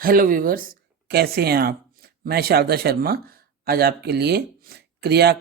Hello viewers, कैसे हैं आप। मैं शारदा शर्मा आज आपके लिए क्रिया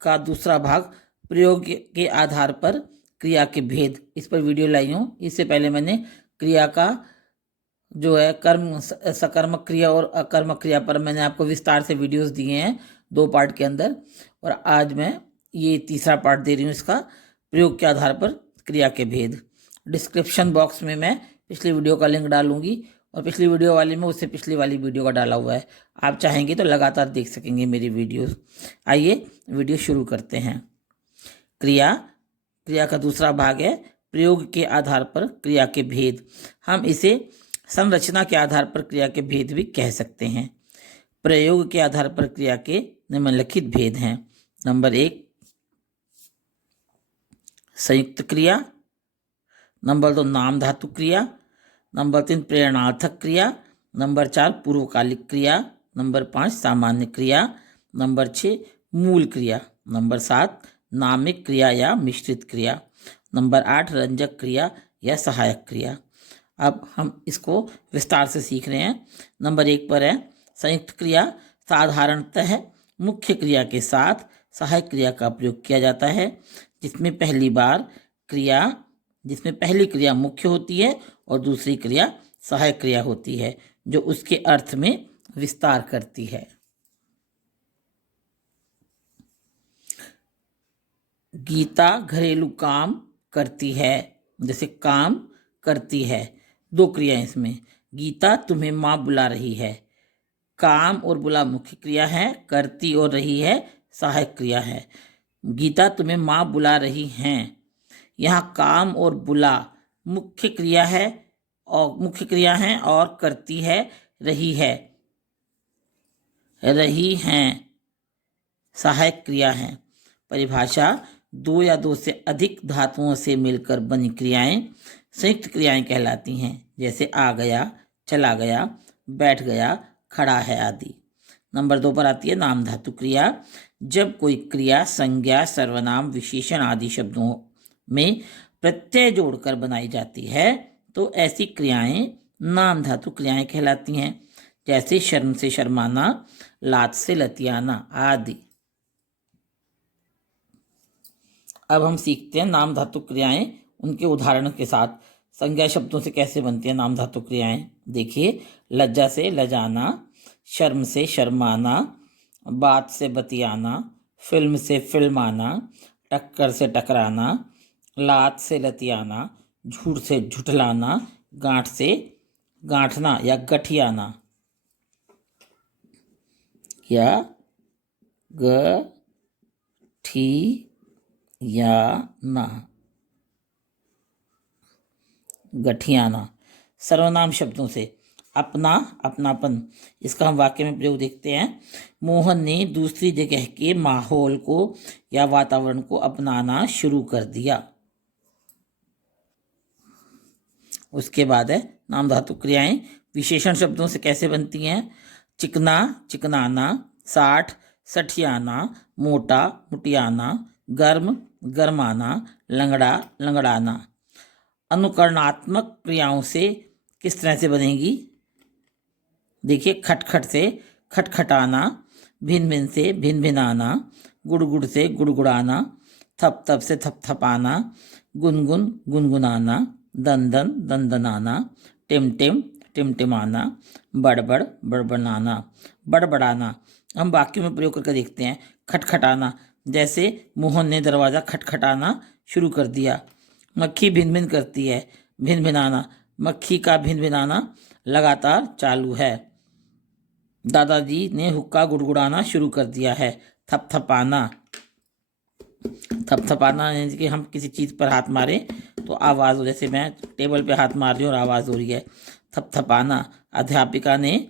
का दूसरा भाग, प्रयोग के आधार पर क्रिया के भेद, इस पर वीडियो लाई हूँ। इससे पहले मैंने क्रिया का जो है सकर्मक क्रिया और अकर्मक क्रिया पर मैंने आपको विस्तार से वीडियोस दिए हैं 2 पार्ट के अंदर, और आज मैं ये तीसरा पार्ट दे रही हूँ इसका, प्रयोग के आधार पर क्रिया के भेद। डिस्क्रिप्शन बॉक्स में मैं पिछली वीडियो का लिंक डालूंगी, और पिछली वीडियो वाली में उससे पिछली वाली वीडियो का डाला हुआ है। आप चाहेंगे तो लगातार देख सकेंगे मेरी वीडियोस। आइए वीडियो शुरू करते हैं। क्रिया क्रिया का दूसरा भाग है प्रयोग के आधार पर क्रिया के भेद। हम इसे संरचना के आधार पर क्रिया के भेद भी कह सकते हैं। प्रयोग के आधार पर क्रिया के निम्नलिखित भेद हैं। नंबर 1, संयुक्त क्रिया। नंबर 2, नाम धातु क्रिया। नंबर 3, प्रेरणार्थक क्रिया। नंबर 4, पूर्वकालिक क्रिया। नंबर 5, सामान्य क्रिया। नंबर 6, मूल क्रिया। नंबर 7, नामिक क्रिया या मिश्रित क्रिया। नंबर 8, रंजक क्रिया या सहायक क्रिया। अब हम इसको विस्तार से सीख रहे हैं। नंबर 1 पर है संयुक्त क्रिया। साधारणतः मुख्य क्रिया के साथ सहायक क्रिया का प्रयोग किया जाता है, जिसमें पहली क्रिया मुख्य होती है और दूसरी क्रिया सहायक क्रिया होती है, जो उसके अर्थ में विस्तार करती है। गीता घरेलू काम करती है। जैसे काम करती है, 2 क्रिया इसमें। गीता तुम्हें माँ बुला रही है। काम और बुला मुख्य क्रिया है, करती और रही है सहायक क्रिया है। गीता तुम्हें माँ बुला रही हैं, यहाँ काम और बुला मुख्य क्रिया है और करती है रही हैं सहायक क्रिया है। परिभाषा: 2 या 2 से अधिक धातुओं से मिलकर बनी क्रियाएं संयुक्त क्रियाएं कहलाती हैं। जैसे आ गया, चला गया, बैठ गया, खड़ा है आदि। नंबर 2 पर आती है नाम धातु क्रिया। जब कोई क्रिया संज्ञा, सर्वनाम, विशेषण आदि शब्दों में प्रत्यय जोड़कर बनाई जाती है तो ऐसी क्रियाएं नाम धातु क्रियाएं कहलाती हैं। जैसे शर्म से शर्माना, लात से लतियाना आदि। अब हम सीखते हैं नाम धातु क्रियाएं उनके उदाहरण के साथ। संज्ञा शब्दों से कैसे बनती है नाम धातु क्रियाएं, देखिए। लज्जा से लजाना, शर्म से शर्माना, बात से बतियाना, फिल्म से फिल्माना, टक्कर से टकराना, लात से लतियाना, झूठ से झुठलाना, गांठ से गांठना या गठियाना या गठियाना। सर्वनाम शब्दों से अपना, अपनापन। इसका हम वाक्य में प्रयोग देखते हैं। मोहन ने दूसरी जगह के माहौल को या वातावरण को अपनाना शुरू कर दिया। उसके बाद है नाम धातु क्रियाएं विशेषण शब्दों से कैसे बनती हैं। चिकना, चिकनाना, साठ, सठियाना, मोटा, मुटियाना, गर्म, गरमाना, लंगड़ा, लंगड़ाना। अनुकरणात्मक क्रियाओं से किस तरह से बनेगी, देखिए। खटखट से खटखटाना, भिन भिन से भिन भिनाना, गुड़गुड़ से गुड़गुड़ाना, थप थप से थपथपाना, गुनगुन गुनगुनाना, दंदन दंदनाना, टिमटिम टिमटिमाना, बड़बड़ बड़बड़ाना, बड़बड़ाना। हम वाक्यों में प्रयोग करके देखते हैं। खटखटाना, जैसे मोहन ने दरवाज़ा खटखटाना शुरू कर दिया। मक्खी भिन भिन करती है, भिन भिनाना, मक्खी का भिन भिनाना लगातार चालू है। दादाजी ने हुक्का गुड़गुड़ाना शुरू कर दिया है। थपथपाना, थपथपाना यानी कि हम किसी चीज़ पर हाथ मारें तो आवाज़ हो, जैसे मैं टेबल पे हाथ मार रही हूँ और आवाज़ हो रही है। थपथपाना। अध्यापिका ने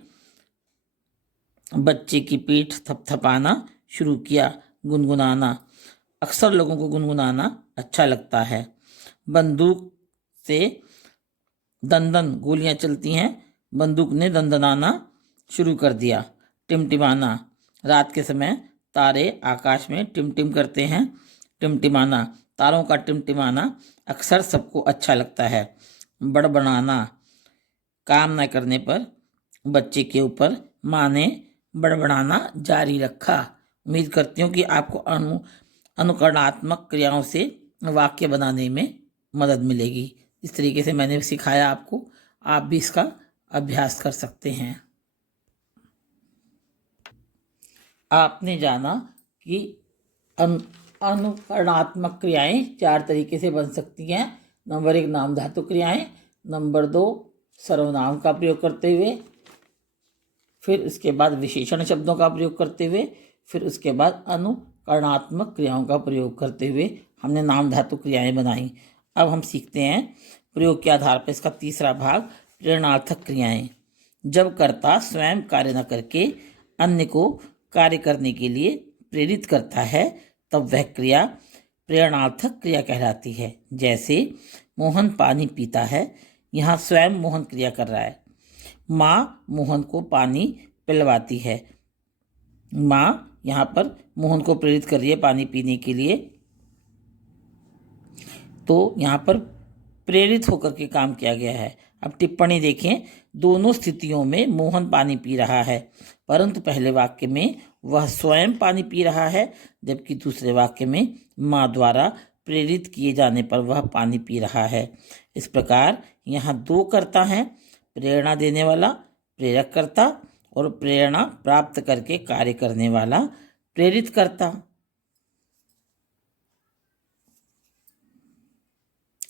बच्चे की पीठ थपथपाना शुरू किया। गुनगुनाना, अक्सर लोगों को गुनगुनाना अच्छा लगता है। बंदूक से दंदन, गोलियां चलती हैं, बंदूक ने दंदनाना शुरू कर दिया। टिमटिमाना, रात के समय तारे आकाश में टिमटिम करते हैं। टिमटिमाना, तारों का टिमटिमाना अक्सर सबको अच्छा लगता है। बड़बड़ाना, काम न करने पर बच्चे के ऊपर माँ ने बड़बड़ाना जारी रखा। उम्मीद करती हूँ कि आपको अनुकरणात्मक क्रियाओं से वाक्य बनाने में मदद मिलेगी। इस तरीके से मैंने सिखाया आपको, आप भी इसका अभ्यास कर सकते हैं। आपने जाना कि अनुकरणात्मक क्रियाएं 4 तरीके से बन सकती हैं। नंबर 1 नाम धातु क्रियाएं, नंबर 2 सर्वनाम का प्रयोग करते हुए, फिर उसके बाद विशेषण शब्दों का प्रयोग करते हुए, फिर उसके बाद अनुकरणात्मक क्रियाओं का प्रयोग करते हुए हमने नाम धातु क्रियाएं बनाई। अब हम सीखते हैं प्रयोग के आधार पर इसका तीसरा भाग, प्रेरणार्थक क्रियाएं। जब कर्ता स्वयं कार्य न करके अन्य को कार्य करने के लिए प्रेरित करता है तब वह क्रिया प्रेरणार्थक क्रिया कहलाती है। जैसे मोहन पानी पीता है, यहाँ स्वयं मोहन क्रिया कर रहा है। माँ मोहन को पानी पिलवाती है, माँ यहाँ पर मोहन को प्रेरित कर रही है पानी पीने के लिए, तो यहाँ पर प्रेरित होकर के काम किया गया है। अब टिप्पणी देखें, दोनों स्थितियों में मोहन पानी पी रहा है, परंतु पहले वाक्य में वह स्वयं पानी पी रहा है, जबकि दूसरे वाक्य में माँ द्वारा प्रेरित किए जाने पर वह पानी पी रहा है। इस प्रकार यहाँ 2 कर्ता हैं, प्रेरणा देने वाला प्रेरक कर्ता और प्रेरणा प्राप्त करके कार्य करने वाला प्रेरित कर्ता।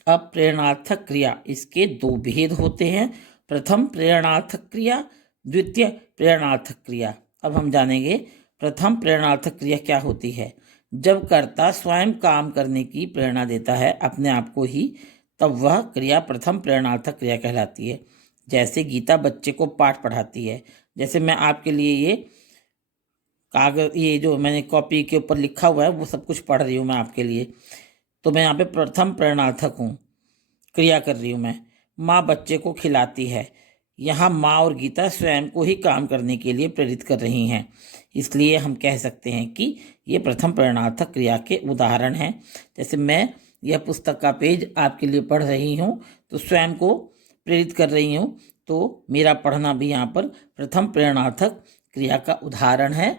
अब प्रेरणार्थक क्रिया, इसके 2 भेद होते हैं। प्रथम प्रेरणार्थक क्रिया, द्वितीय प्रेरणार्थक क्रिया। अब हम जानेंगे प्रथम प्रेरणार्थक क्रिया क्या होती है। जब कर्ता स्वयं काम करने की प्रेरणा देता है अपने आप को ही, तब वह क्रिया प्रथम प्रेरणार्थक क्रिया कहलाती है। जैसे गीता बच्चे को पाठ पढ़ाती है। जैसे मैं आपके लिए ये कागज, ये जो मैंने कॉपी के ऊपर लिखा हुआ है वो सब कुछ पढ़ रही हूँ मैं आपके लिए, तो मैं यहाँ पे प्रथम प्रेरणार्थक हूँ, क्रिया कर रही हूँ मैं। माँ बच्चे को खिलाती है, यहाँ माँ और गीता स्वयं को ही काम करने के लिए प्रेरित कर रही हैं, इसलिए हम कह सकते हैं कि ये प्रथम प्रेरणार्थक क्रिया के उदाहरण हैं। जैसे मैं यह पुस्तक का पेज आपके लिए पढ़ रही हूँ तो स्वयं को प्रेरित कर रही हूँ, तो मेरा पढ़ना भी यहाँ पर प्रथम प्रेरणार्थक क्रिया का उदाहरण है।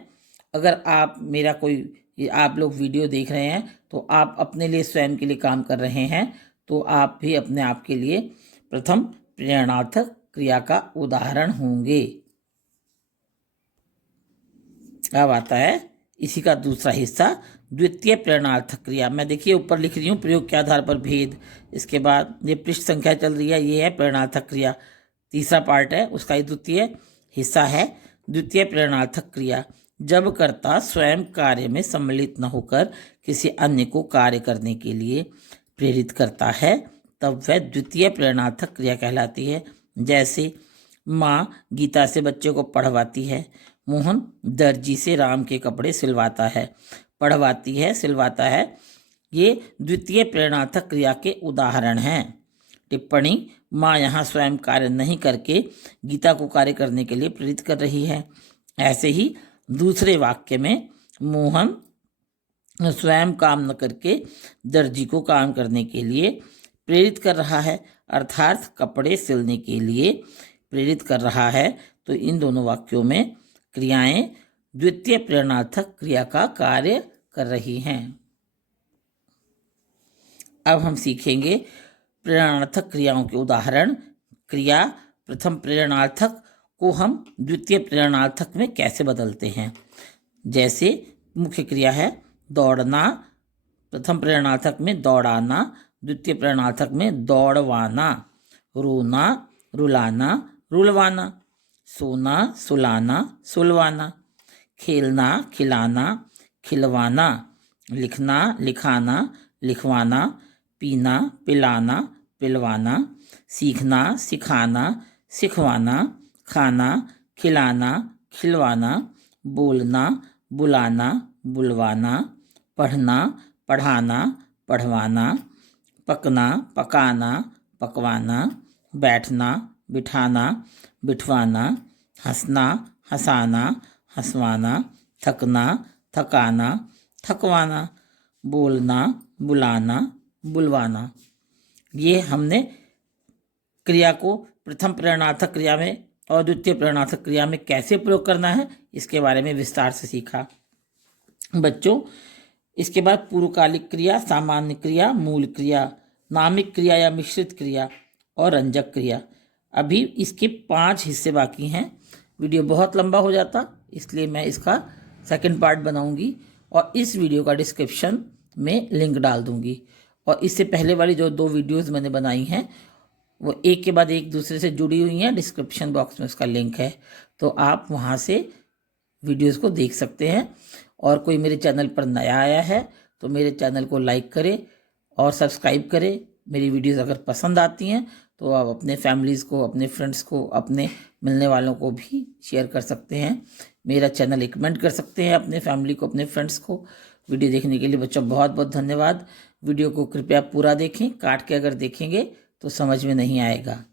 अगर आप मेरा कोई, आप लोग वीडियो देख रहे हैं तो आप अपने लिए स्वयं के लिए काम कर रहे हैं, तो आप भी अपने आप के लिए प्रथम प्रेरणार्थक क्रिया का उदाहरण होंगे। अब आता है इसी का दूसरा हिस्सा, द्वितीय प्रेरणार्थक क्रिया। मैं देखिए ऊपर लिख रही हूँ प्रयोग के आधार पर भेद, इसके बाद ये पृष्ठ संख्या चल रही है, ये है प्रेरणार्थक क्रिया, तीसरा पार्ट है उसका, ये द्वितीय हिस्सा है। द्वितीय प्रेरणार्थक क्रिया, जब कर्ता स्वयं कार्य में सम्मिलित न होकर किसी अन्य को कार्य करने के लिए प्रेरित करता है तब वह द्वितीय प्रेरणार्थक क्रिया कहलाती है। जैसे माँ गीता से बच्चे को पढ़वाती है, मोहन दर्जी से राम के कपड़े सिलवाता है। पढ़वाती है, सिलवाता है, ये द्वितीय प्रेरणार्थक क्रिया के उदाहरण हैं। टिप्पणी, माँ यहाँ स्वयं कार्य नहीं करके गीता को कार्य करने के लिए प्रेरित कर रही है। ऐसे ही दूसरे वाक्य में मोहन स्वयं काम न करके दर्जी को काम करने के लिए प्रेरित कर रहा है, अर्थात कपड़े सिलने के लिए प्रेरित कर रहा है। तो इन दोनों वाक्यों में क्रियाएं द्वितीय प्रेरणार्थक क्रिया का कार्य कर रही हैं। अब हम सीखेंगे प्रेरणार्थक क्रियाओं के उदाहरण। क्रिया प्रथम प्रेरणार्थक को हम द्वितीय प्रेरणार्थक में कैसे बदलते हैं। जैसे मुख्य क्रिया है दौड़ना, प्रथम प्रेरणार्थक में दौड़ाना, द्वितीय प्रेरणार्थक में दौड़वाना। रोना, रुलाना, रुलवाना। सोना, सुलाना, सुलवाना। खेलना, खिलाना, खिलवाना। लिखना, लिखाना, लिखवाना। पीना, पिलाना, पिलवाना। सीखना, सिखाना, सिखवाना। खाना, खिलाना, खिलवाना। बोलना, बुलाना, बुलवाना। पढ़ना, पढ़ाना, पढ़वाना। पकना, पकाना, पकवाना। बैठना, बिठाना, बिठवाना। हंसना, हंसाना, हंसवाना। थकना, थकाना, थकवाना। बोलना, बुलाना, बुलवाना। ये हमने क्रिया को प्रथम प्रेरणार्थक क्रिया में और द्वितीय प्रेरणार्थक क्रिया में कैसे प्रयोग करना है इसके बारे में विस्तार से सीखा। बच्चों, इसके बाद पूर्वकालिक क्रिया, सामान्य क्रिया, मूल क्रिया, नामिक क्रिया या मिश्रित क्रिया और रंजक क्रिया। अभी इसके 5 हिस्से बाकी हैं। वीडियो बहुत लंबा हो जाता, इसलिए मैं इसका सेकंड पार्ट बनाऊंगी और इस वीडियो का डिस्क्रिप्शन में लिंक डाल दूंगी। और इससे पहले वाली जो 2 वीडियोस मैंने बनाई हैं वो एक के बाद एक दूसरे से जुड़ी हुई हैं। डिस्क्रिप्शन बॉक्स में उसका लिंक है, तो आप वहाँ से वीडियोस को देख सकते हैं। और कोई मेरे चैनल पर नया आया है तो मेरे चैनल को लाइक करें और सब्सक्राइब करें। मेरी वीडियोस अगर पसंद आती हैं तो आप अपने फैमिलीज़ को, अपने फ्रेंड्स को, अपने मिलने वालों को भी शेयर कर सकते हैं। मेरा चैनल रिकमेंड कर सकते हैं अपने फैमिली को, अपने फ्रेंड्स को। वीडियो देखने के लिए बच्चों बहुत बहुत धन्यवाद। वीडियो को कृपया पूरा देखें, काट के अगर देखेंगे तो समझ में नहीं आएगा।